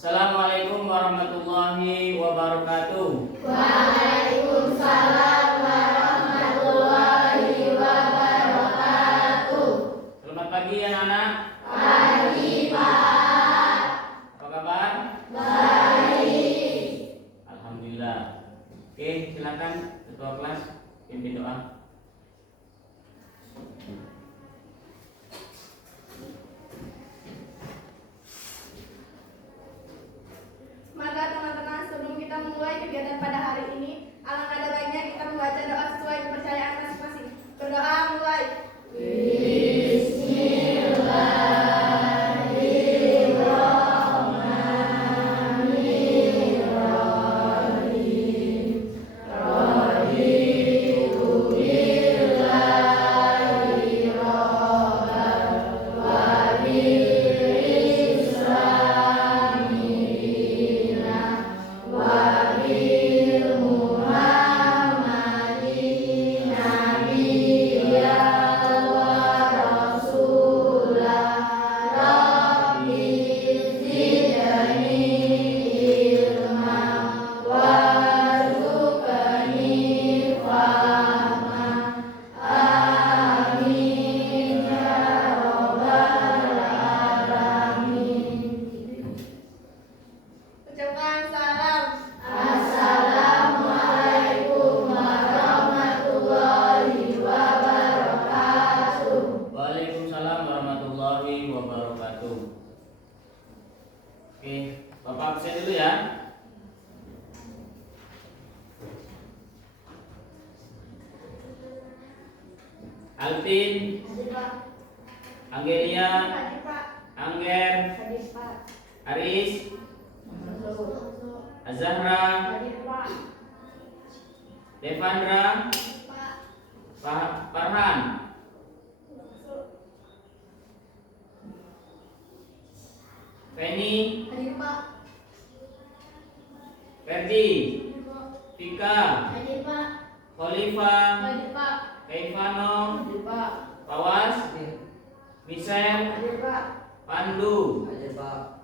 Assalamualaikum warahmatullahi wabarakatuh. Waalaikumsalam warahmatullahi wabarakatuh. Selamat pagi anak-anak. Pagi Pak. Apa kabar? Baik. Alhamdulillah. Oke, silakan ketua kelas pimpin doa. Maka teman-teman, sebelum kita memulai kegiatan pada hari ini, alangkah ada baiknya kita membaca doa sesuai kepercayaan masing-masing. Berdoa mulai. Ucapkan salam. Assalamualaikum warahmatullahi wabarakatuh. Waalaikumsalam warahmatullahi wabarakatuh. Oke, Bapak absen dulu ya. Alvin, Hadir Pak. Angelia, Hadir Pak. Angger, Hadir Pak. Aris, Azahra, Hadir Pak. Devandra, Pak. Farhan, Feni, Hadir Pak. Ferdi, Hadir Pak. Tika, Hadir Pak. Khalifa, Hadir Pak. Kaifano, Hadir Pak. Pawas, Michelle, Hadir Pak. Pandu, Hadir Pak.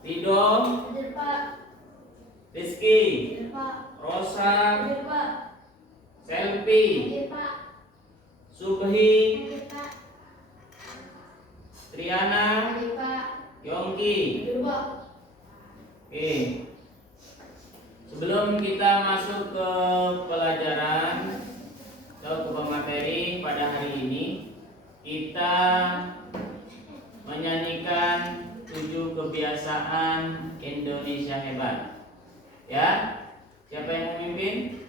Rido, Hadir Pak. Rizky, Hadir Pak. Rosa, Hadir Pak. Selvi, Hadir Pak. Subhi, Hadir Pak. Triana, Hadir Pak. Yongki. Hadir Pak. Oke. Sebelum kita masuk ke pelajaran atau ke pemateri pada hari ini, kita menyanyikan 7 kebiasaan Indonesia hebat. Ya, siapa yang memimpin?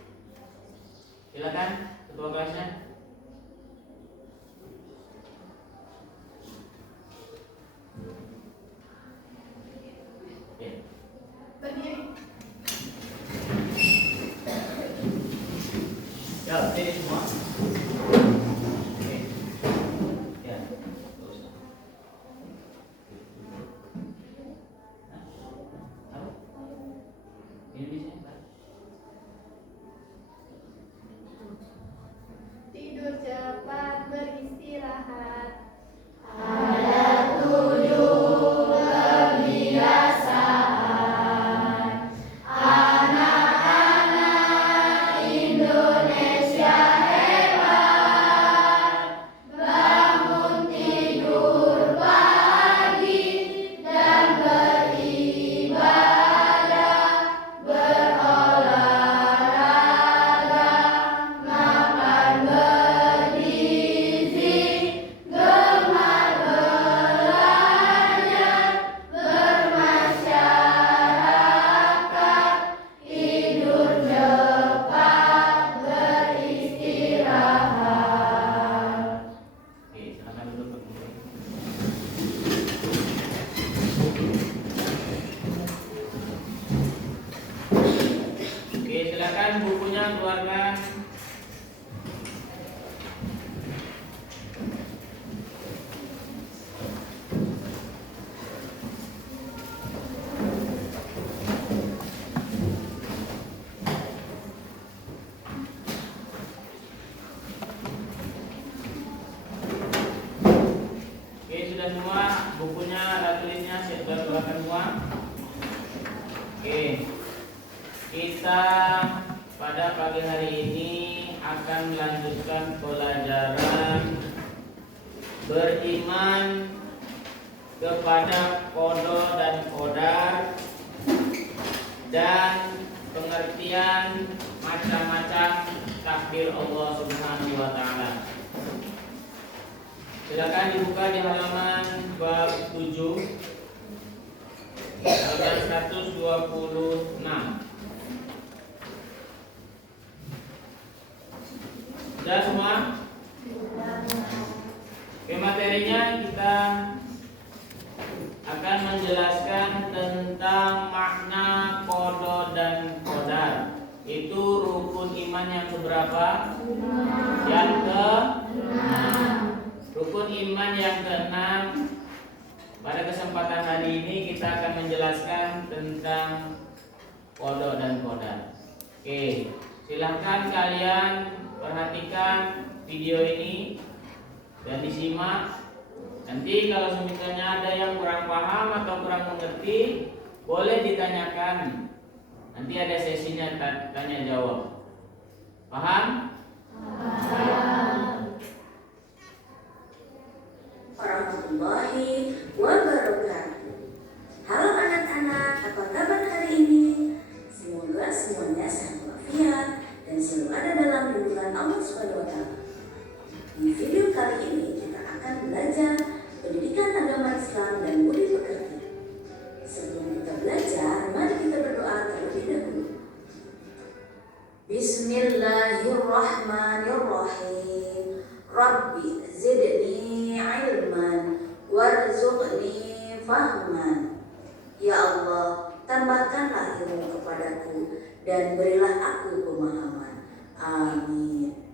Silakan ketua kelasnya. Oke. Berdiri. Ya, sini semua. Oke. Ya, terus. Hah? Apa? Indonesia hebat. Tidur cepat, beristirahat. Ada 7 kebiasaan anak-anak Indonesia hebat. Bangun tidur pagi dan beribadah, berolahraga, makan bergizi, gemar belajar, bermasyarakat, tidur cepat, beristirahat. Oke, silakan duduk. Oke, silakan bukunya keluarkan. sudah semua bukunya, tulisnya siap Silakan semua. Oke. Kita pada pagi hari ini akan melanjutkan pelajaran beriman kepada qada dan qadar dan pengertian macam-macam takdir Allah Subhanahu wa taala. Silakan dibuka di halaman bab 7 halaman 126. Sudah semua? Oke, materinya kita akan menjelaskan tentang makna qada dan qadar. Itu rukun iman yang keberapa? Yang ke-6. Rukun iman yang ke-6. Pada kesempatan hari ini kita akan menjelaskan tentang qada dan qadar. Oke, silahkan kalian perhatikan video ini dan disimak. Nanti kalau misalnya ada yang kurang paham atau kurang mengerti, boleh ditanyakan. Nanti ada sesinya tanya jawab. Paham? Warahmatullahi wabarakatuh. Halo anak-anak, apa kabar hari ini? Semoga semuanya sehat walafiat dan selalu ada dalam lindungan Allah Subhanahu wa taala. Di video kali ini kita akan belajar pendidikan agama Islam dan budi pekerti. Sebelum kita belajar, mari kita berdoa terlebih dahulu. Bismillahirrahmanirrahim. Rabbi zidni ilman warzuqni fahman. Ya Allah, tambahkanlah ilmu kepadaku dan berilah aku pemahaman. Amin.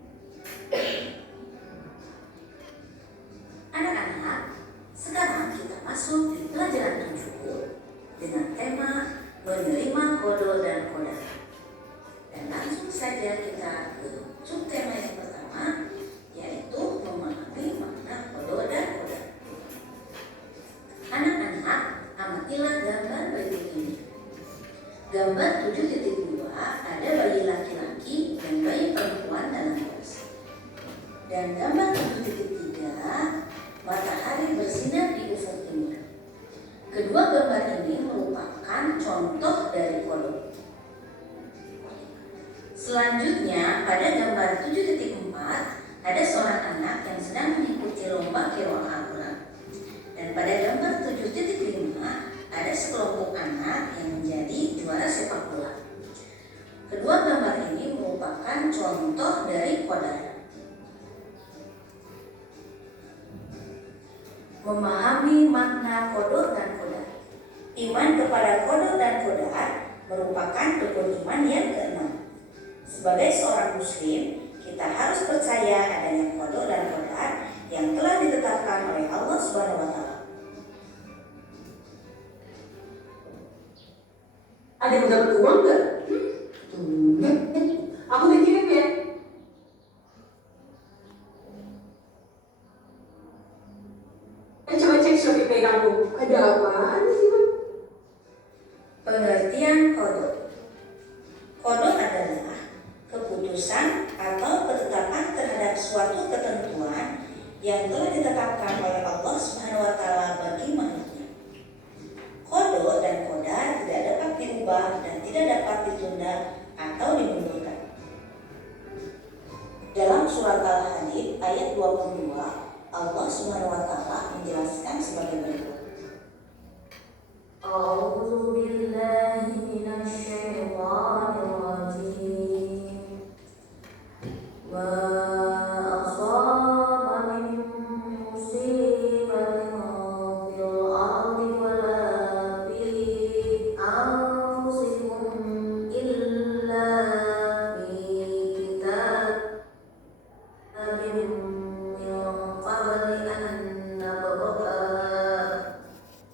Anak-anak, sekarang kita masuk di pelajaran 7 dengan tema menerima qada dan qadar. Dan langsung saja kita ke subtema yang pertama, yaitu memahami makna qada dan qadar. Anak-anak, amatilah gambar berikut ini. Gambar 7.2 ada bayi laki-laki dan bayi perempuan dalam garis. Dan gambar 7.3 matahari bersinar di ufuk timur. Kedua gambar ini merupakan contoh dari qada. Selanjutnya pada gambar 7.4 ada seorang anak yang sedang mengikuti lomba qiraah Al-Quran. Dan pada gambar 7.5 ada sekelompok anak yang menjadi juara sepak bola. Kedua gambar ini merupakan contoh dari qadar. Memahami makna qada dan qadar. Iman kepada qada dan qadar merupakan rukun iman yang ke-6. Sebagai seorang muslim, kita harus percaya adanya qada dan qadar yang telah ditetapkan oleh Allah Subhanahu wa taala. Ada yang dapat uang nggak? Aku dikirim ya. Coba cek Shopee Pay kamu. Ada apaan sih, Bang? Pengertian qada. Qada adalah keputusan atau ketetapan terhadap suatu ketentuan yang telah ditetapkan oleh Allah Subhanahu wa taala bagi makhluknya. Qada dan qadar tidak dapat diubah dan tidak dapat ditunda atau dimundurkan. Dalam surat Al-Hadid ayat 22, Allah Subhanahu wa taala menjelaskan sebagai berikut. A'udzu billahi minasy syaithanir rajim. Ma asaba min musibatin fil ardi wala fi anfusikum illa fi kitabin min qabli an nabra'aha.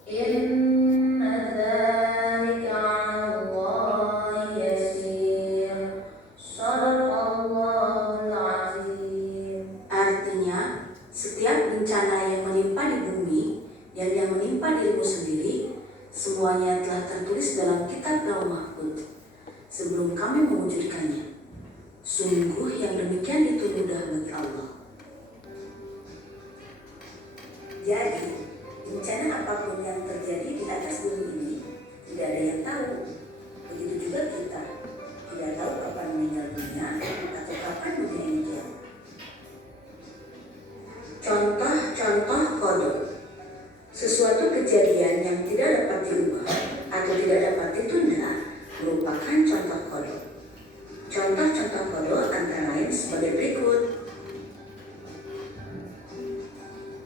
Inna dzalika 'ala Allahi yasir. Shadaqallahul 'azim. Artinya, setiap bencana yang menimpa di bumi dan yang menimpa dirimu sendiri, Semuanya telah tertulis dalam kitab Lauh Mahfuz sebelum kami mewujudkannya. Sungguh yang demikian itu mudah bagi Allah. Jadi, bencana apapun yang terjadi di atas bumi ini tidak ada yang tahu. Begitu juga kita tidak tahu kapan meninggal dunia atau kapan dunia ini kiamat. Contoh-contoh kodok. Sesuatu kejadian yang tidak dapat diubah atau tidak dapat ditunda merupakan contoh kodok. Contoh-contoh kodok antara lain sebagai berikut.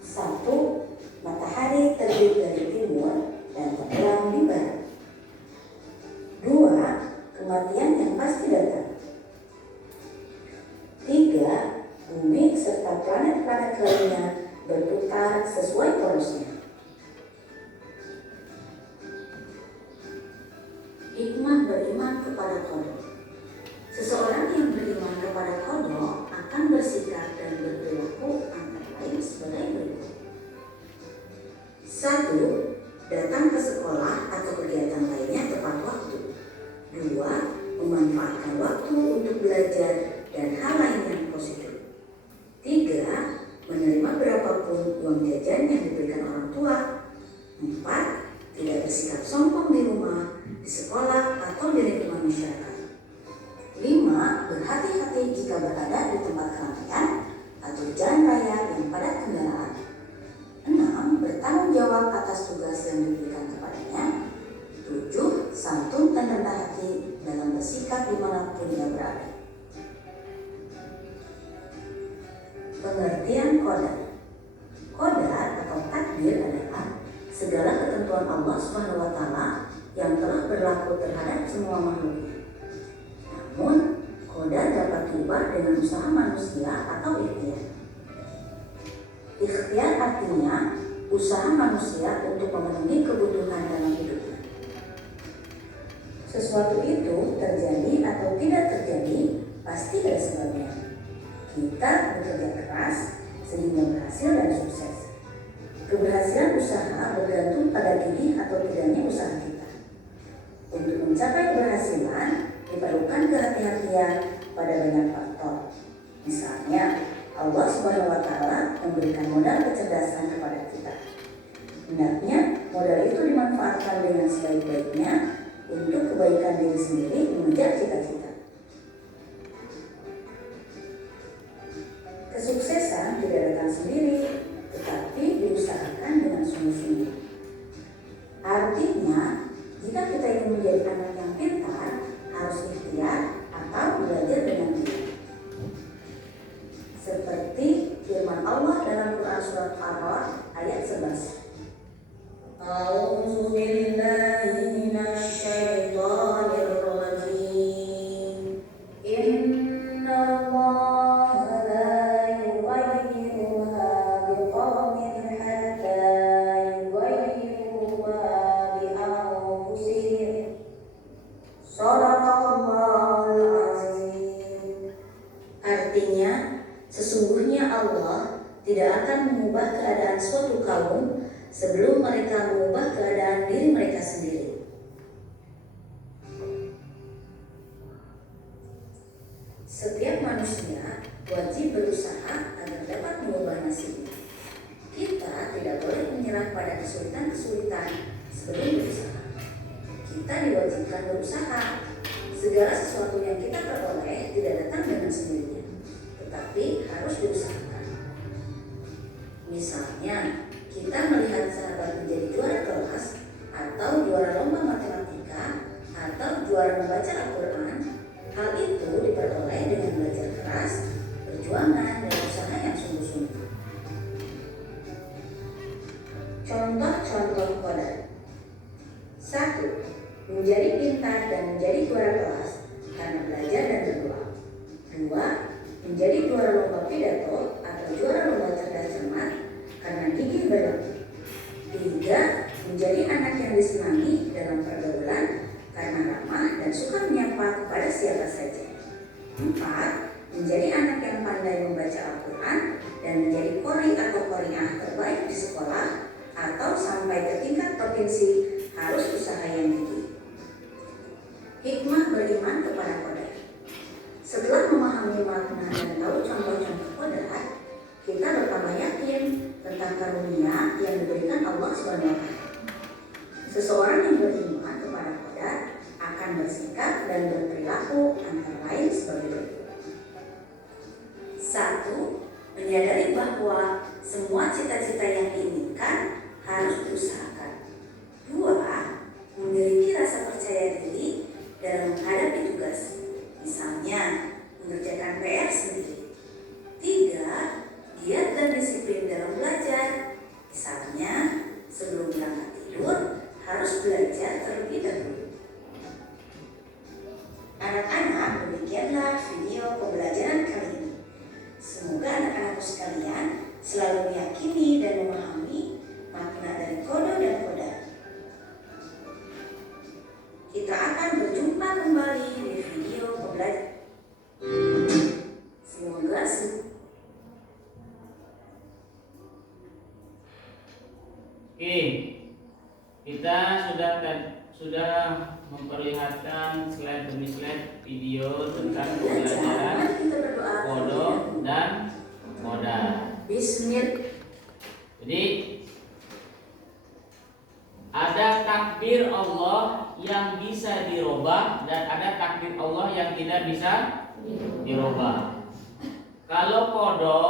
1. Matahari terbit dari timur dan terbenam di barat. 2. Kematian yang pasti datang. 3. Bumi serta planet-planet lainnya berputar sesuai porosnya. Hikmah beriman kepada kodok. Seseorang yang beriman kepada kodok akan bersikap dan berperilaku antara lain sebagai berikut. 1. Datang ke sekolah atau kegiatan lainnya tepat waktu. 2. Memanfaatkan waktu untuk belajar dan hal lain yang positif. 3. Menerima berapapun uang jajan yang diberikan orang tua. 4. Tidak bersikap sombong di rumah, di sekolah, atau di lingkungan masyarakat. 5. Berhati-hati jika berada di tempat keramaian atau jalan raya yang padat kendaraan. 6. Bertanggung jawab atas tugas yang diberikan kepadanya. 7. Santun dan rendah hati dalam bersikap dimanapun ia berada. Pengertian qadar. Qadar atau takdir adalah segala ketentuan Allah Subhanahu wa Ta'ala yang telah berlaku terhadap semua makhluknya. Namun, qadar dapat diubah dengan usaha manusia atau ikhtiar. Ikhtiar artinya usaha manusia untuk memenuhi kebutuhan dalam hidupnya. Sesuatu itu terjadi atau tidak terjadi pasti ada sebabnya. Kita bekerja keras sehingga berhasil dan sukses. Keberhasilan usaha bergantung pada gigih atau tidaknya usaha kita. Untuk mencapai keberhasilan diperlukan kehati-hatian pada banyak faktor. Misalnya, Allah Subhanahu wa Ta'ala memberikan modal kecerdasan kepada kita. Hendaknya modal itu dimanfaatkan dengan sebaik-baiknya untuk kebaikan diri sendiri mengejar cita-cita. Kesuksesan tidak datang sendiri, tetapi diusahakan dengan sungguh-sungguh. Artinya, jika kita ingin menjadi anak yang pintar, harus ikhtiar atau belajar dengan giat. Seperti firman Allah dalam Quran surat Ar-Ra'd ayat 11. A'udzu billahi minasy syaithanir rajim. Innallaha la yughayyiru ma biqaumin hatta yughayyiru ma bi anfusihim. Shadaqallahul azim. Artinya, sesungguhnya Allah tidak akan mengubah keadaan suatu kaum sebelum mereka mengubah keadaan diri mereka sendiri. Setiap manusia wajib berusaha agar dapat mengubah nasibnya. Kita tidak boleh menyerah pada kesulitan-kesulitan sebelum berusaha. Kita diwajibkan berusaha. Segala sesuatu yang kita peroleh tidak datang dengan sendirinya, tetapi harus diusahakan. Misalnya, kita melihat sahabat menjadi juara kelas atau juara lomba matematika atau juara membaca Al-Quran. Hal itu diperoleh dengan belajar keras, perjuangan, dan usaha yang sungguh-sungguh. Contoh-contoh qadar. 1. Menjadi pintar dan menjadi juara kelas karena belajar dan berdoa. 2. Menjadi juara lomba pidato atau juara lomba cerdas cermat karena gigih berlatih. 3. Menjadi anak yang disenangi dalam pergaulan karena ramah dan suka menyapa kepada siapa saja. 4. Menjadi anak yang pandai membaca Al-Quran dan menjadi qori atau qori'ah terbaik di sekolah atau sampai ke tingkat provinsi harus kononnya. Seseorang yang beriman kepada qadar akan bersikap dan berperilaku antara lain sebagai berikut. 1. Menyadari bahwa semua cita-cita yang diinginkan harus diusahakan. 2. Memiliki rasa percaya diri dalam menghadapi tugas, misalnya mengerjakan PR sendiri. 3. Giat dan disiplin dalam belajar, misalnya sebelum berangkat tidur harus belajar terlebih dahulu. Anak-anak, demikianlah video pembelajaran kali ini. Semoga anak-anakku sekalian selalu meyakini dan memahami makna dari kodo dan kodar. Kita akan berjumpa kembali di video pembelajaran. Semoga Oke, kita sudah memperlihatkan slide demi slide video tentang pembelajaran kodo dan kodar. Bismillah. Jadi ada takdir Allah yang bisa dirubah dan ada takdir Allah yang tidak bisa dirubah. Kalau kodo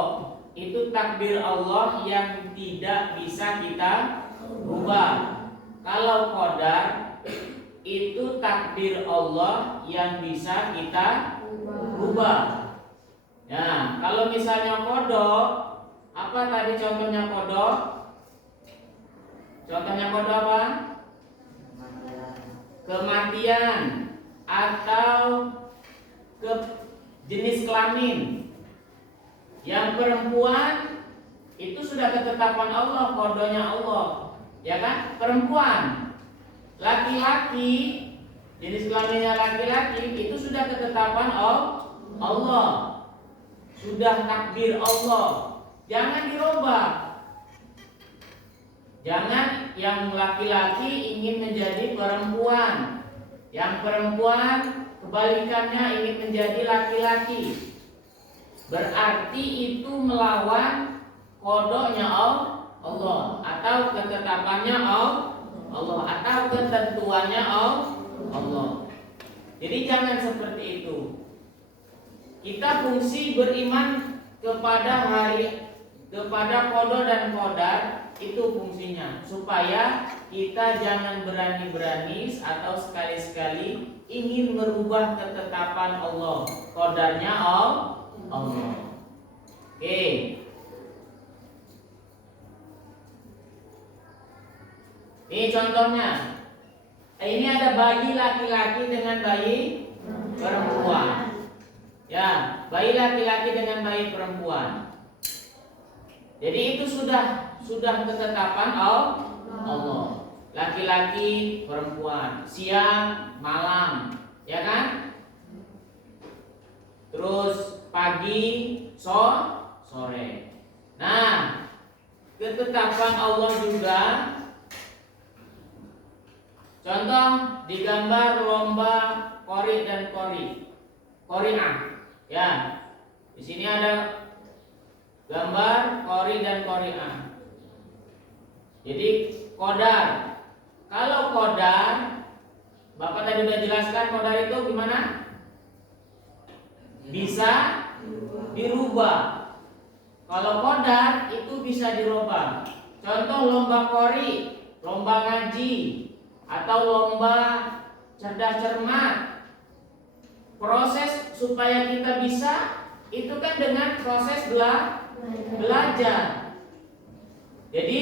itu takdir Allah yang tidak bisa kita rubah. Kalau kodar itu takdir Allah yang bisa kita rubah. Nah, kalau misalnya kodok, apa tadi contohnya kodok? Contohnya kodok apa? Kematian atau ke jenis kelamin. Yang perempuan itu sudah ketetapan Allah, kodonya Allah, ya kan? Perempuan, laki-laki, jenis kelaminnya laki-laki itu sudah ketetapan Allah, sudah takdir Allah, jangan dirubah. Jangan yang laki-laki ingin menjadi perempuan, yang perempuan kebalikannya ingin menjadi laki-laki. Berarti itu melawan kodoknya Allah atau ketetapannya Allah atau ketentuannya Allah. Jadi jangan seperti itu. Kita fungsi beriman kepada kodo dan kodar itu fungsinya supaya kita jangan berani-berani atau sekali-sekali ingin merubah ketetapan Allah, kodarnya Allah. Oke. Ini contohnya. Ini ada bayi laki-laki dengan bayi perempuan. Ya, bayi laki-laki dengan bayi perempuan. Jadi itu sudah ketetapan Allah. Laki-laki, perempuan, siang, malam, ya kan? Terus pagi, sore. Nah, ketetapan Allah juga. Contoh digambar lomba qori dan qori'ah. Ya. Di sini ada gambar qori dan qori'ah. Jadi kodar. Kalau kodar, Bapak tadi sudah jelaskan kodar itu gimana? Bisa dirubah. Kalau kodar itu bisa dirubah. Contoh lomba qori, lomba ngaji, atau lomba cerdas cermat. Proses supaya kita bisa itu kan dengan proses belajar. Jadi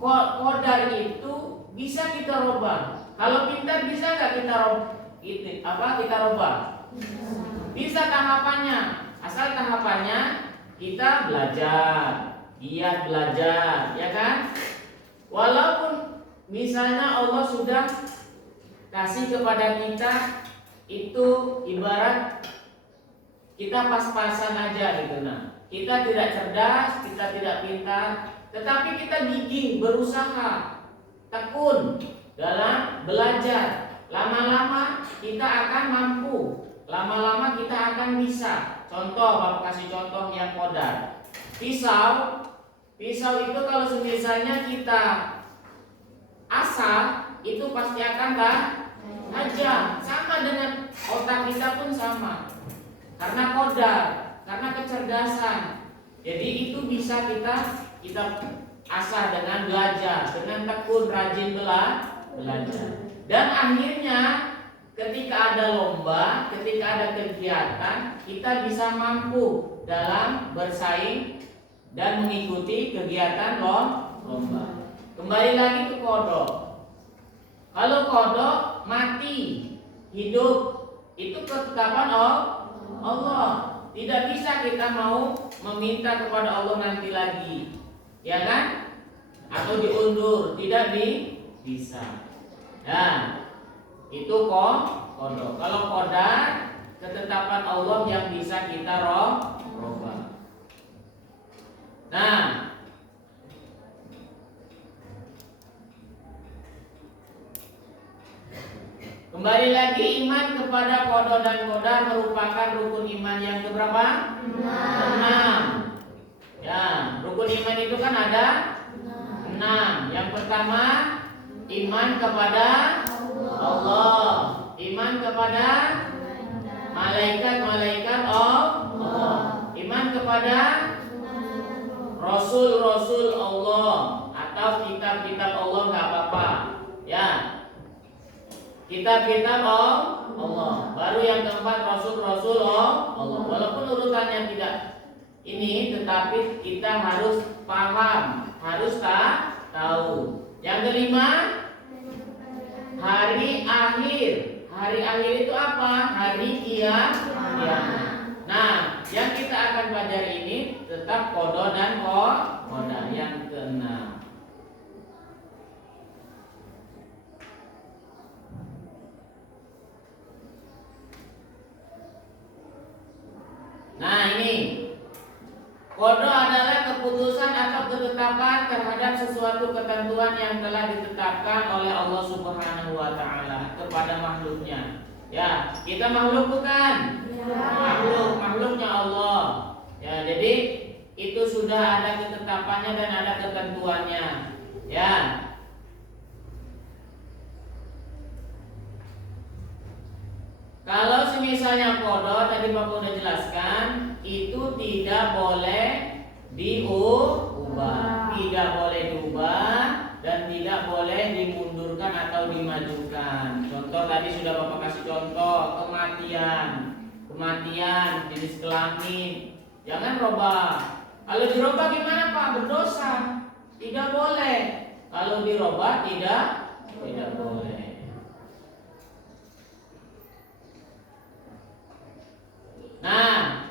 kodar itu bisa kita rubah. Kalau pintar bisa nggak kita rubah? Bisa tahapannya. Asal tahapannya kita belajar, giat belajar, ya kan? Walaupun misalnya Allah sudah kasih kepada kita itu ibarat kita pas-pasan aja gitu. Nah, kita tidak cerdas, kita tidak pintar, tetapi kita gigih, berusaha, tekun dalam belajar. Lama-lama kita akan mampu, lama-lama kita akan bisa. Contoh, Bapak kasih contoh yang kodar. Pisau Pisau itu kalau misalnya kita asah itu pasti akan tajam. Sama dengan otak kita pun sama. Karena qadar, karena kecerdasan. Jadi itu bisa kita asah dengan belajar, dengan tekun rajin belajar. Dan akhirnya ketika ada lomba, ketika ada kegiatan, kita bisa mampu dalam bersaing dan mengikuti kegiatan lomba. Kembali lagi ke kodok. Kalau kodok mati, hidup, itu ketetapan Allah. Tidak bisa kita mau meminta kepada Allah nanti lagi, ya kan? Atau diundur, tidak bisa. Nah, itu kodok. Kalau qadar, ketetapan Allah yang bisa kita robah. Nah, kembali lagi iman kepada qada dan qadar merupakan rukun iman yang keberapa? 6. Ya, rukun iman itu kan ada 6. Yang pertama, iman kepada Allah, iman kepada malaikat-malaikat Allah, iman kepada Rasul-Rasul Allah atau kitab-kitab Allah, nggak apa-apa, ya. Kitab-kitab Allah. Baru yang keempat Rasul-Rasul Allah. Walaupun urutannya tidak ini, tetapi kita harus paham, harus tahu. Yang kelima, hari akhir. Hari akhir itu apa? Hari kiamat. Nah, yang kita akan pelajari ini tetap qada dan qadar yang keenam. Nah, ini qada adalah keputusan atau ketetapan terhadap sesuatu ketentuan yang telah ditetapkan oleh Allah Subhanahu wa taala kepada makhluknya. Ya, kita makhluk bukan? Makhluknya Allah. Ya, jadi itu sudah ada ketetapannya dan ada ketentuannya. Ya. Kalau misalnya qada tadi Bapak udah jelaskan, itu tidak boleh diubah, dan tidak boleh dimundurkan atau dimajukan. Contoh tadi sudah Bapak kasih contoh, kematian, jenis kelamin, jangan robah. Kalau dirobah gimana Pak? Berdosa, tidak boleh. Kalau dirobah tidak boleh. Nah,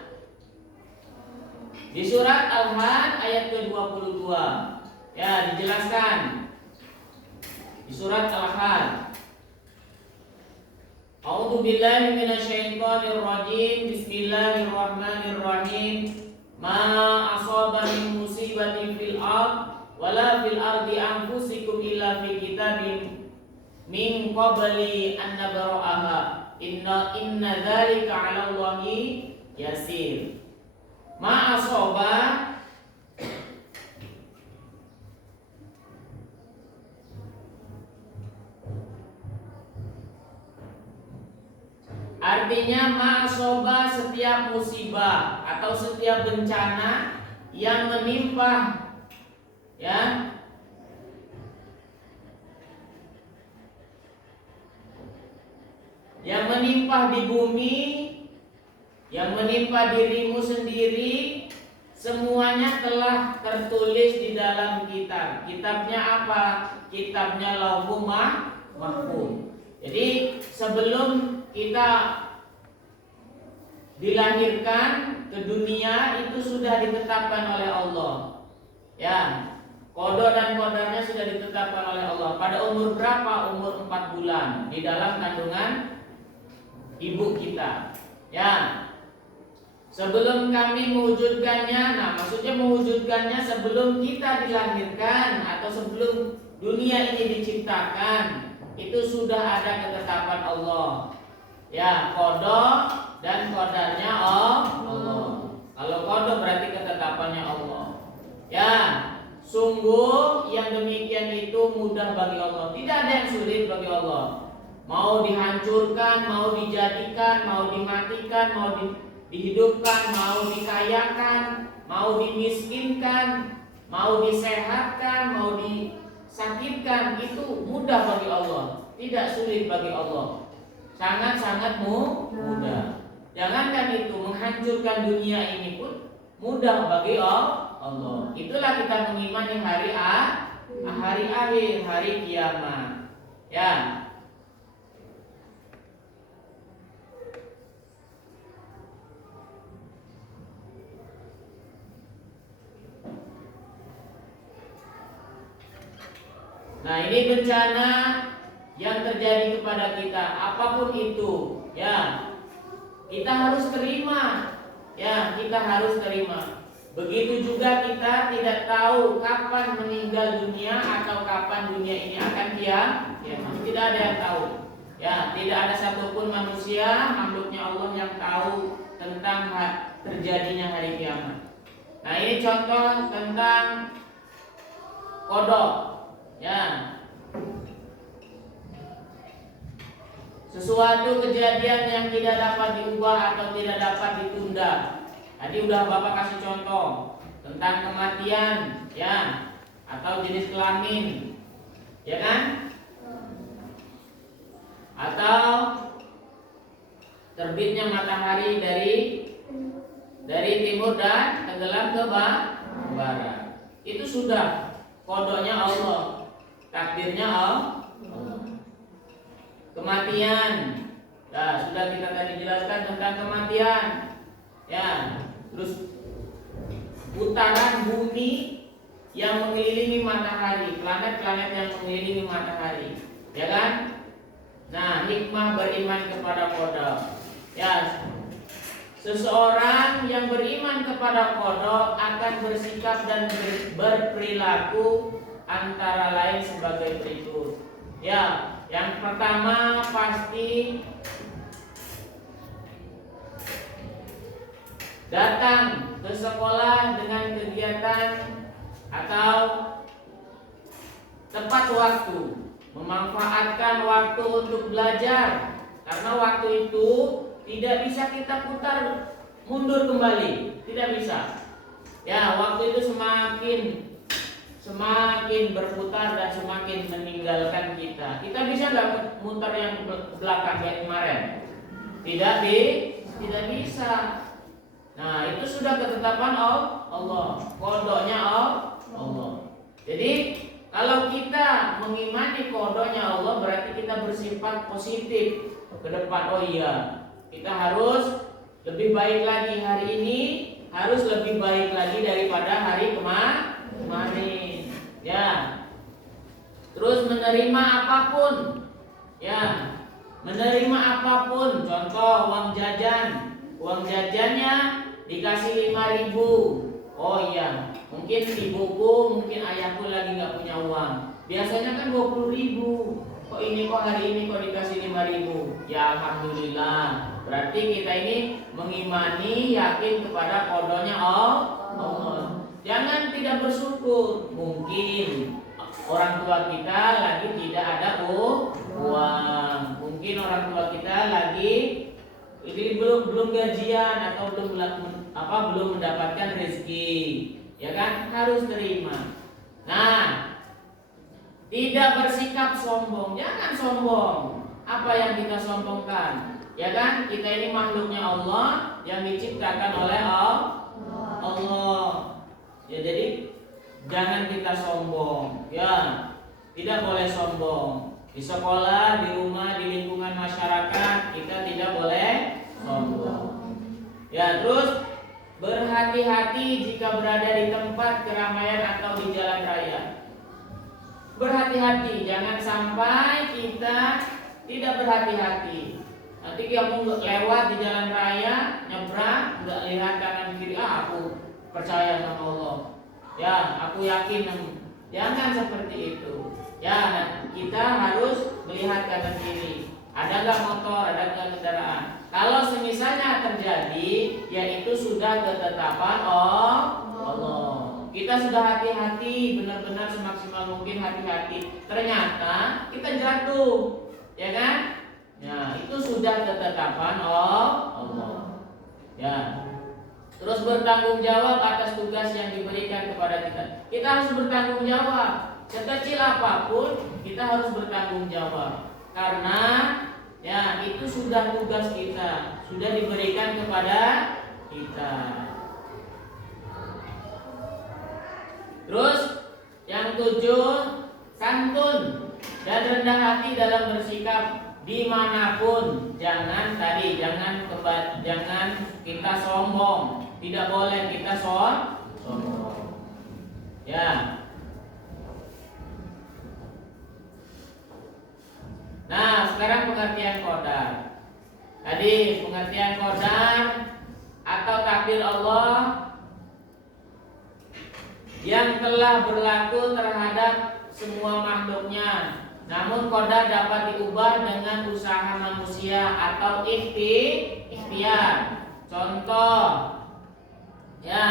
di surat Al-Had ayat ke-22, ya dijelaskan. Di surat Al-Had, A'udzu billahi minasyaitonir rajim. Bismillahirrahmanirrahim. Ma asaba min musibatin fil ard wala fil ardi anfusikum illa fi kitabin min qabli an nabra'aha. Inna dzalika 'ala Allahi yasir. Ma asaba artinya ma'asoba setiap musibah atau setiap bencana yang menimpa, ya, yang menimpa di bumi, yang menimpa dirimu sendiri, semuanya telah tertulis di dalam kitab. Kitabnya apa? Kitabnya Lauhul Mahfuz. Jadi sebelum kita dilahirkan ke dunia itu sudah ditetapkan oleh Allah. Ya, qada dan qadarnya sudah ditetapkan oleh Allah. Pada umur berapa? Umur 4 bulan di dalam kandungan ibu kita. Ya. Sebelum kami mewujudkannya, nah maksudnya mewujudkannya sebelum kita dilahirkan atau sebelum dunia ini diciptakan, itu sudah ada ketetapan Allah. Ya, qada dan qadarnya Allah. Kalau qada berarti ketetapannya Allah. Ya, sungguh yang demikian itu mudah bagi Allah. Tidak ada yang sulit bagi Allah. Mau dihancurkan, mau dijadikan, mau dimatikan, mau dihidupkan, mau dikayakan, mau dimiskinkan, mau disehatkan, mau disakitkan, itu mudah bagi Allah. Tidak sulit bagi Allah. Sangat-sangat mudah. Jangankan itu, menghancurkan dunia ini pun mudah bagi Allah. Itulah kita mengimani hari akhir, hari kiamat. Ya. Nah, ini bencana yang terjadi kepada kita, apapun itu, ya. Kita harus terima. Ya, kita harus terima. Begitu juga kita tidak tahu kapan meninggal dunia atau kapan dunia ini akan kiamat. Tidak ada yang tahu. Ya, tidak ada satupun manusia, makhluknya Allah yang tahu tentang terjadinya hari kiamat. Nah, ini contoh tentang kodok. Ya. Sesuatu kejadian yang tidak dapat diubah atau tidak dapat ditunda. Tadi udah Bapak kasih contoh tentang kematian, ya, atau jenis kelamin, ya kan? Atau terbitnya matahari dari timur dan tenggelam ke barat. Itu sudah kodoknya Allah, takdirnya Allah. Kematian, ya, sudah kita tadi jelaskan tentang kematian, ya. Terus putaran bumi yang mengelilingi matahari, planet-planet yang mengelilingi matahari, ya kan? Nah, hikmah beriman kepada qada. Ya, seseorang yang beriman kepada qada akan bersikap dan berperilaku antara lain sebagai berikut. Ya, yang pertama pasti datang ke sekolah dengan kegiatan atau tepat waktu, memanfaatkan waktu untuk belajar, karena waktu itu tidak bisa kita putar mundur kembali, tidak bisa. Ya, waktu itu semakin berputar dan semakin meninggalkan kita. Kita bisa nggak muter yang ke belakang kayak kemarin? Tidak bisa. Nah, itu sudah ketetapan Allah, kodoknya Allah. Jadi kalau kita mengimani kodoknya Allah, berarti kita bersifat positif ke depan. Oh iya, kita harus lebih baik lagi hari ini, harus lebih baik lagi daripada hari kemarin. Ya, terus menerima apapun, ya, menerima apapun. Contoh uang jajannya dikasih 5.000. Oh iya, mungkin ibuku, mungkin ayahku lagi nggak punya uang. Biasanya kan 20.000. Kok hari ini dikasih 5.000? Ya alhamdulillah. Berarti kita ini mengimani, yakin kepada kodoknya Allah. Jangan tidak bersyukur. Mungkin orang tua kita lagi tidak ada uang. Mungkin orang tua kita lagi ini belum gajian atau belum mendapatkan rezeki. Ya kan? Harus terima. Nah, tidak bersikap sombong. Jangan sombong. Apa yang kita sombongkan? Ya kan? Kita ini makhluknya Allah yang diciptakan oleh Allah. Ya, jadi jangan kita sombong. Ya, tidak boleh sombong. Di sekolah, di rumah, di lingkungan masyarakat kita tidak boleh sombong. Ya, terus berhati-hati jika berada di tempat keramaian atau di jalan raya. Berhati-hati, jangan sampai kita tidak berhati-hati. Nanti kamu lewat di jalan raya, nyebrang, nggak lihat kanan kiri, aku percaya sama Allah. Ya, aku yakin. Jangan seperti itu. Ya, kita harus melihat kanan kiri. Ada nggak motor, ada nggak kendaraan. Kalau semisalnya terjadi, yaitu sudah ketetapan Allah. kita sudah hati-hati, benar-benar semaksimal mungkin hati-hati. Ternyata kita jatuh, ya kan? Ya, itu sudah ketetapan Allah. Ya. Terus bertanggung jawab atas tugas yang diberikan kepada kita. Kita harus bertanggung jawab. Sekecil apapun, kita harus bertanggung jawab. Karena ya, itu sudah tugas kita, sudah diberikan kepada kita. Terus yang 7, santun dan rendah hati dalam bersikap dimanapun. Jangan kita sombong. Tidak boleh kita sombong. Ya. Nah, sekarang pengertian qadar. Tadi pengertian qadar atau takdir Allah yang telah berlaku terhadap semua makhluknya. Namun qadar dapat diubah dengan usaha manusia atau ikhtiar. Contoh, ya,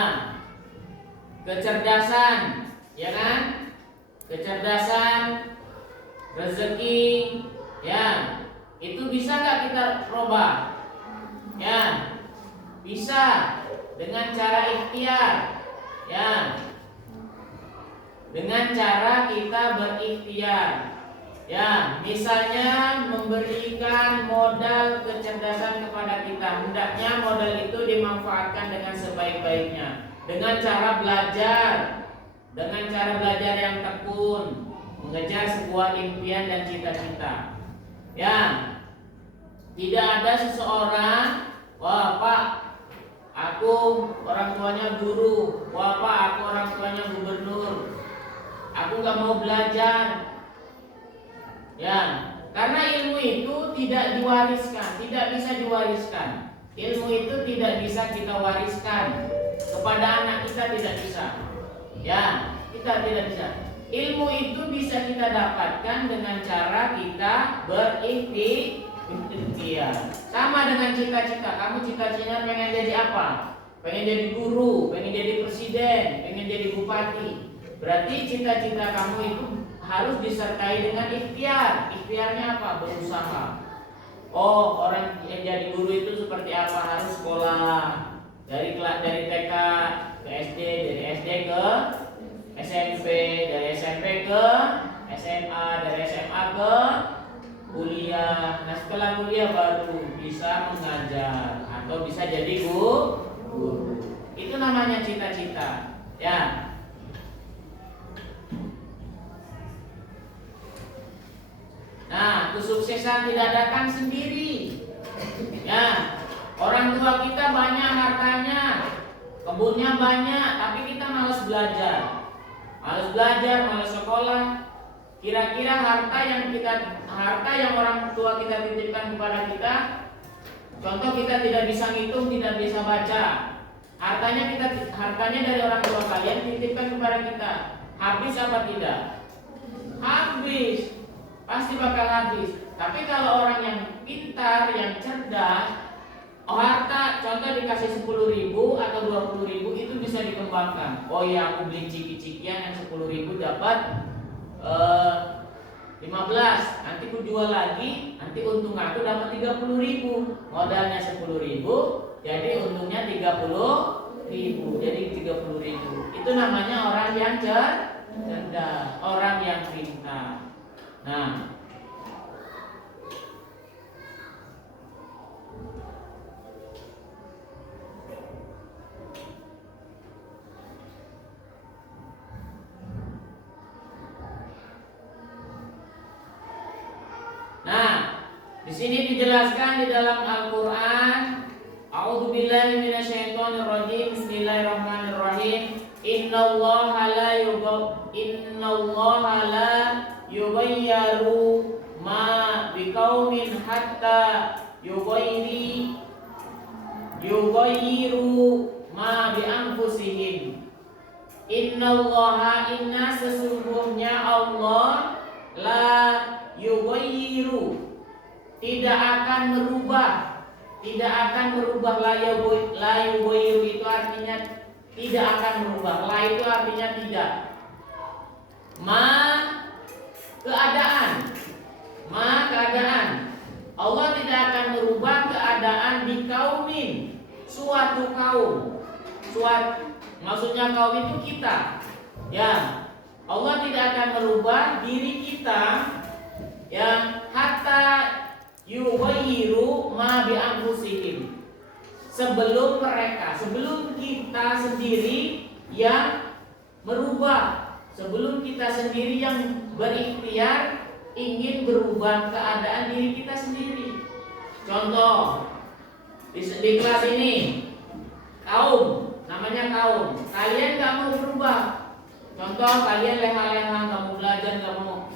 kecerdasan, ya kan? Kecerdasan, rezeki, ya, itu bisa nggak kita rubah? Ya, bisa dengan cara ikhtiar, ya, dengan cara kita berikhtiar. Ya, misalnya memberikan modal kecerdasan kepada kita. Hendaknya modal itu dimanfaatkan dengan sebaik-baiknya. Dengan cara belajar yang tekun, mengejar sebuah impian dan cita-cita. Ya, tidak ada seseorang, wah Pak, aku orang tuanya guru, wah Pak, aku orang tuanya gubernur, aku nggak mau belajar. Ya, karena ilmu itu tidak diwariskan, tidak bisa diwariskan. Ilmu itu tidak bisa kita wariskan kepada anak kita, tidak bisa. Ya, kita tidak bisa. Ilmu itu bisa kita dapatkan dengan cara kita berikhtiar. Sama dengan cita-cita. Kamu cita-citanya pengen jadi apa? Pengen jadi guru, pengen jadi presiden, pengen jadi bupati. Berarti cita-cita kamu itu harus disertai dengan ikhtiar. Ikhtiarnya apa? Berusaha. Oh, orang yang jadi guru itu seperti apa? Harus sekolah dari TK ke SD, dari SD ke SMP, dari SMP ke SMA, dari SMA ke kuliah. Nah, setelah kuliah baru bisa mengajar atau bisa jadi guru. Itu namanya cita-cita. Ya. Nah, kesuksesan tidak datang sendiri. Ya, orang tua kita banyak hartanya, kebunnya banyak, tapi kita malas belajar, malas sekolah. Kira-kira harta yang orang tua kita titipkan kepada kita, contoh kita tidak bisa ngitung, tidak bisa baca. Hartanya dari orang tua kalian titipkan kepada kita. Habis apa tidak? Habis. Pasti bakal habis. Tapi kalau orang yang pintar, yang cerdas, harta contoh dikasih 10.000 atau 20.000 itu bisa dikembangkan. Oh ya, aku beli ciki-cikian yang 10.000 dapat 15. Nanti aku jual lagi, nanti untung aku dapat 30.000. Modalnya 10.000, jadi untungnya 30.000. Jadi 30.000. Itu namanya orang yang cerdas, orang yang pintar. Nah, di sini dijelaskan di dalam Al-Qur'an, A'udzubillahi minasyaitonirrajim. Bismillahirrahmanirrahim. Innallaha la yughayyiru ma biqaumin hatta yughayyiru ma bi anfusihim. Inna sesungguhnya Allah la yughayyiru tidak akan merubah. La yughayyiru itu artinya tidak akan merubah. La itu artinya tidak. Ma keadaan. Ma keadaan. Allah tidak akan merubah keadaan di kaumin, suatu kaum. Maksudnya kaum itu kita. Ya. Allah tidak akan merubah diri kita yang hatta yughayyiru ma bi anfusihim. Sebelum kita sendiri yang merubah, sebelum kita sendiri yang berikhtiar ingin berubah keadaan diri kita sendiri. Contoh di kelas ini kaum, namanya kaum, kalian gak mau berubah. Contoh kalian leha-leha, gak mau belajar, gak mau,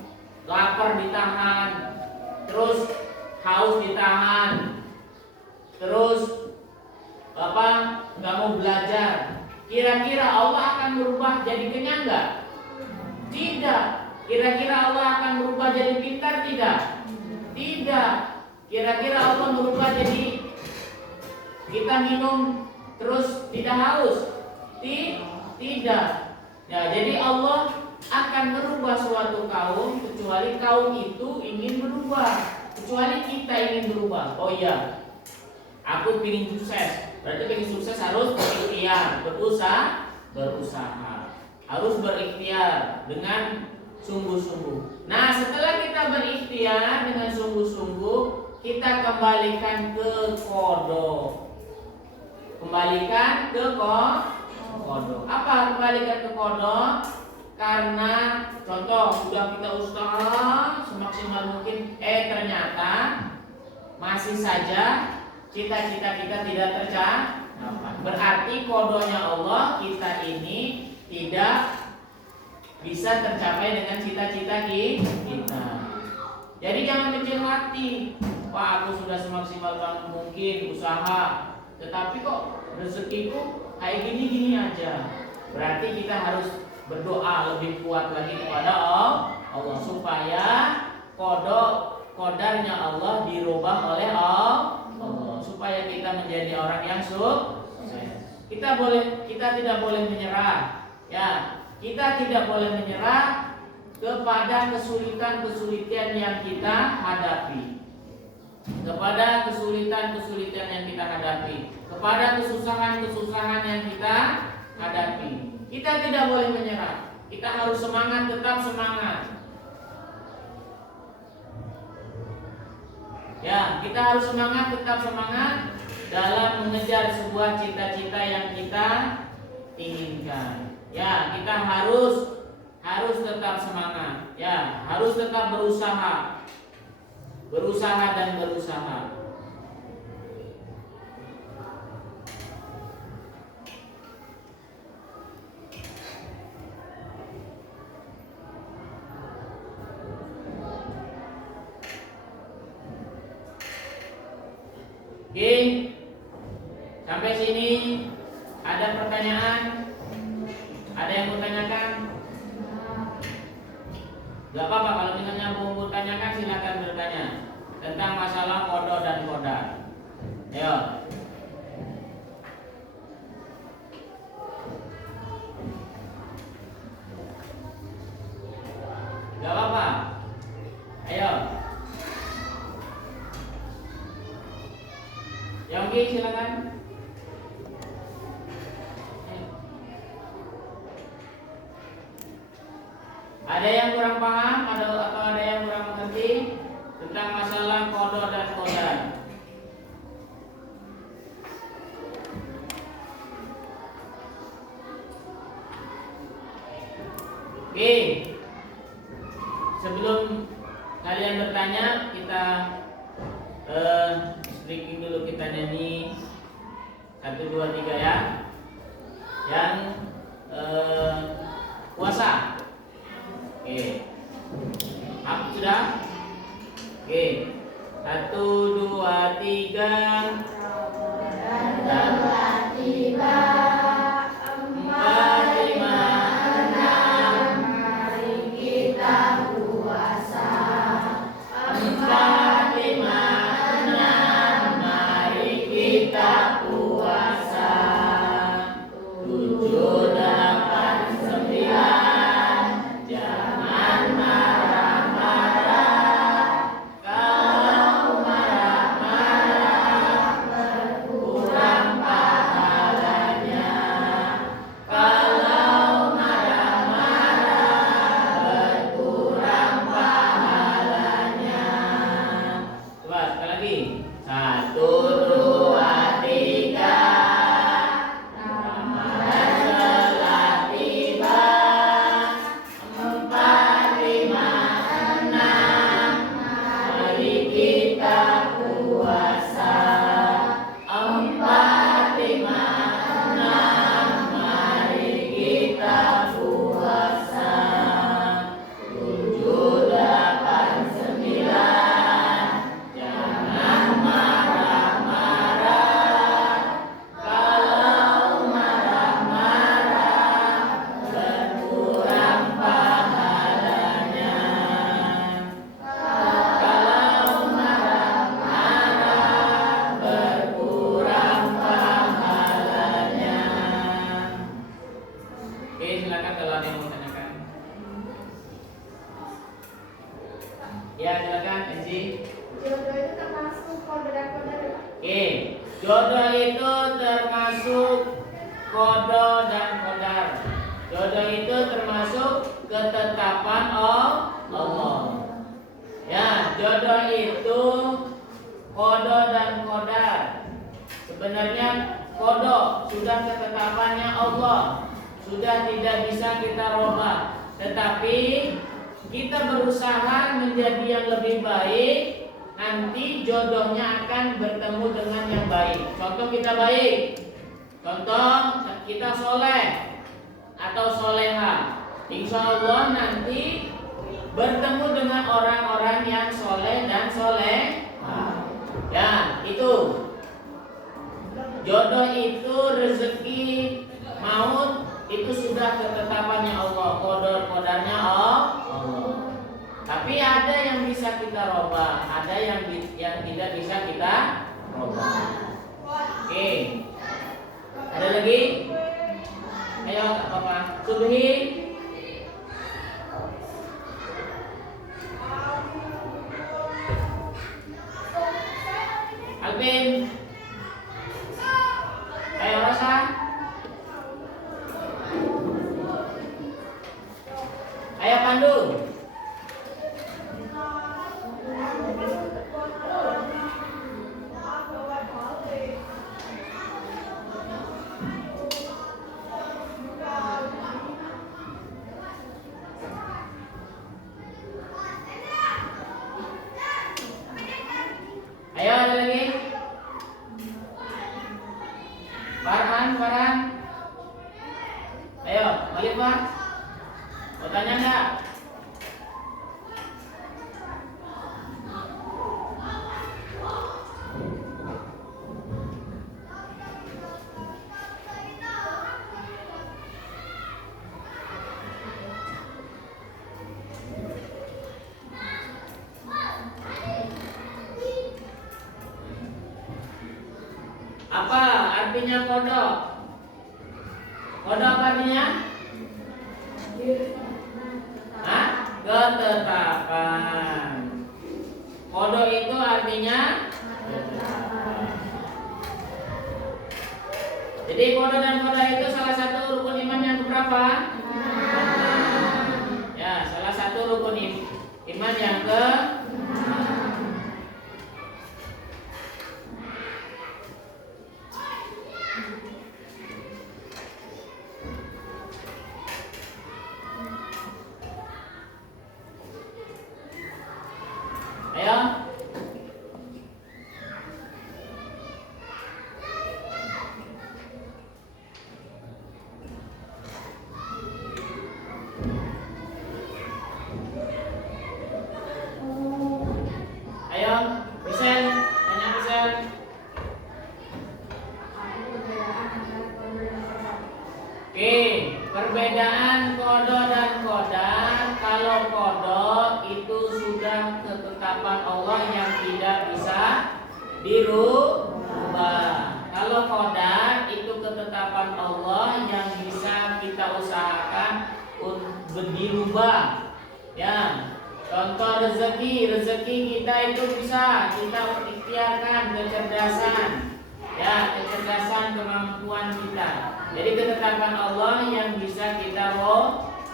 lapar ditahan, terus haus ditahan, terus nggak mau belajar. Kira-kira Allah akan berubah jadi kenyang nggak? Tidak. Kira-kira Allah akan berubah jadi pintar? Tidak. Tidak. Kira-kira Allah berubah jadi kita minum terus tidak haus? Tidak. Ya, jadi Allah akan merubah suatu kaum kecuali kaum itu ingin berubah. Kecuali kita ingin berubah. Oh iya, aku ingin sukses. Berarti ingin sukses harus berikhtiar, berusaha. Harus berikhtiar dengan sungguh-sungguh. Nah, setelah kita berikhtiar dengan sungguh-sungguh, kita kembalikan ke qada. Kembalikan ke qada. Apa kembalikan ke qada? Karena contoh sudah kita usaha semaksimal mungkin, ternyata masih saja cita-cita kita tidak tercapai. Berarti qadanya Allah kita ini tidak bisa tercapai dengan cita-cita kita. Jadi jangan kecil hati. Wah, aku sudah semaksimal mungkin usaha, tetapi kok rezekiku kayak gini-gini aja. Berarti kita harus berdoa lebih kuat lagi kepada Allah supaya qadarnya Allah dirubah oleh Allah, supaya kita menjadi orang yang sukses. Kita tidak boleh menyerah. Ya, kita tidak boleh menyerah kepada kesulitan-kesulitan yang kita hadapi. Kepada kesulitan-kesulitan yang kita hadapi, kepada kesusahan-kesusahan yang kita hadapi. Kita tidak boleh menyerah. Kita harus semangat, tetap semangat. Ya, kita harus semangat, tetap semangat dalam mengejar sebuah cita-cita yang kita inginkan. Ya, kita harus tetap semangat. Ya, harus tetap berusaha. Berusaha dan berusaha. Oke, sampai sini ada pertanyaan? Ada yang mau tanyakan? Gak apa-apa, kalau misalnya mau bertanyakan silakan bertanya tentang masalah qada dan qadar. Ayo. Gak apa-apa. Ayo. Yang oke, silakan. Ada yang kurang paham atau ada yang kurang mengerti tentang masalah qada dan qadar? Oke. Sebelum kalian bertanya, kita speaking dulu, kita nyanyi 1, 2, 3 ya. Yang puasa. Oke. Up sudah? Oke. 1, 2, 3. Telah tiba 4, 5, 6. mari kita puasa. 4, 5, 6. Mari kita puasa. 7, Ya, silakan Enzi. Jodoh itu termasuk kode dan kodar. Oke, jodoh itu termasuk kodo dan kodar. Jodoh itu termasuk ketetapan Allah. Ya, jodoh itu kodo dan kodar. Sebenarnya kodo sudah ketetapannya Allah, sudah tidak bisa kita rubah. Tetapi kita berusaha menjadi yang lebih baik, nanti jodohnya akan bertemu dengan yang baik. Contoh kita baik, contoh kita soleh atau soleha, insya Allah nanti bertemu dengan orang-orang yang soleh dan soleh. Ya, itu jodoh itu rezeki maut itu sudah ketetapannya Allah, kodarnya Allah. Tapi ada yang bisa kita rubah, ada yang tidak bisa kita rubah. Oke. Ada lagi? Ayo apa? Subhi. Alvin. Ayo Rosa. Ayo Pandu. Ayo ada lagi? Farhan. Ayo, Malifah. Mau tanya enggak? Apa artinya kodok? Kodok apa artinya? Hah? Ketetapan. Kodok itu artinya ketetapan. Jadi kodok dan kodok itu salah satu rukun iman yang keberapa? Ya, salah satu rukun iman yang ke. Ayo. Ayo, Michelle, tanya Michelle. Oke, perbedaan kodo dan kodar. Kalau kodo itu sudah ketetapan Allah yang tidak bisa dirubah. Kalau kodar itu ketetapan Allah yang bisa kita usahakan untuk dirubah. Ya, contoh rezeki kita itu bisa kita ikhtiarkan kecerdasan. Ya, kecerdasan kemampuan kita. Jadi ketetapan Allah yang bisa kita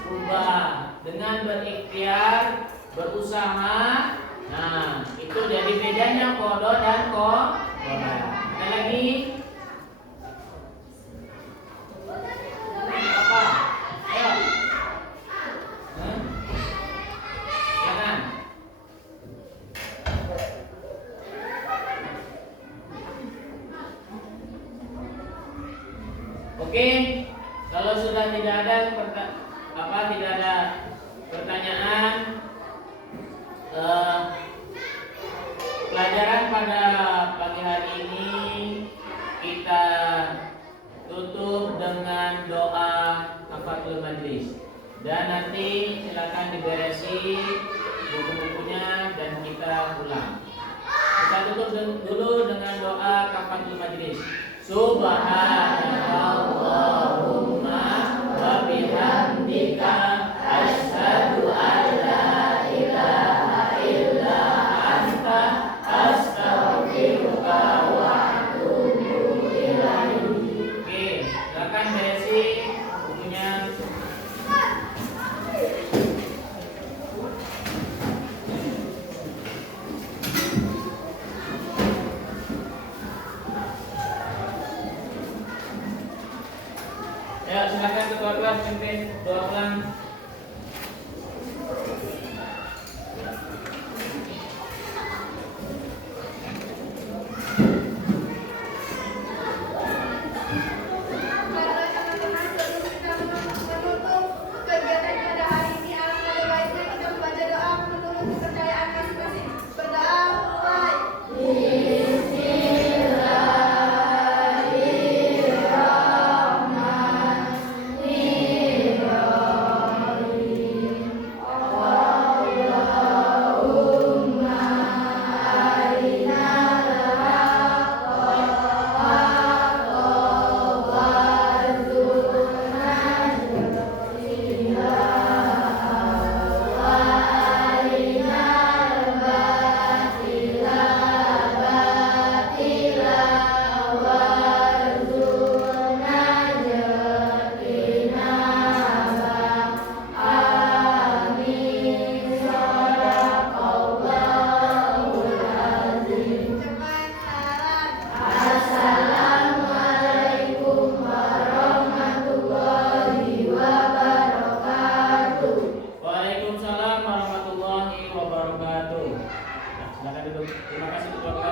rubah dengan berikhtiar, berusaha. Nah, itu jadi bedanya kodo dan kodar. Ada lagi? Apa? Ayo. Silakan. Oke, kalau sudah tidak ada pertanyaan, pelajaran pada pagi hari ini kita tutup dengan doa kafatul majlis. Dan nanti silakan diberesi buku-bukunya dan kita pulang. Kita tutup dulu dengan doa kafatul majlis. Subhanallahumma wa bihamdika asyhadu an la ilaha illa kelas pimpin doa ulang. Marilah teman-teman sebelum kita menutup kegiatan pada hari ini, alangkah baiknya kita membaca doa menurut kepercayaan masing-masing. Berdoa mulai. Cepat salam. Waalaikumsalam warahmatullahi wabarakatuh. Nah, silakan duduk. Terima kasih ketua